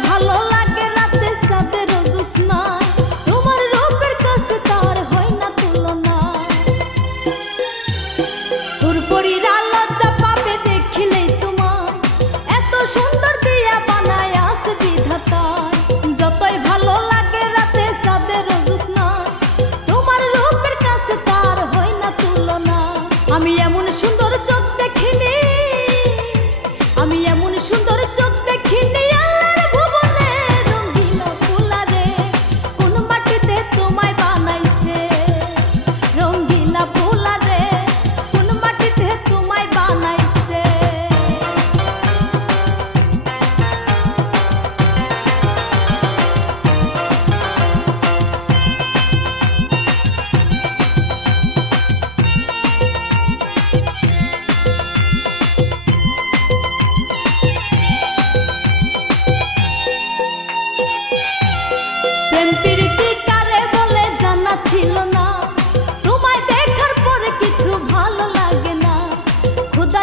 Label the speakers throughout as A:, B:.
A: ভালো লাগে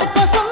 A: cosas.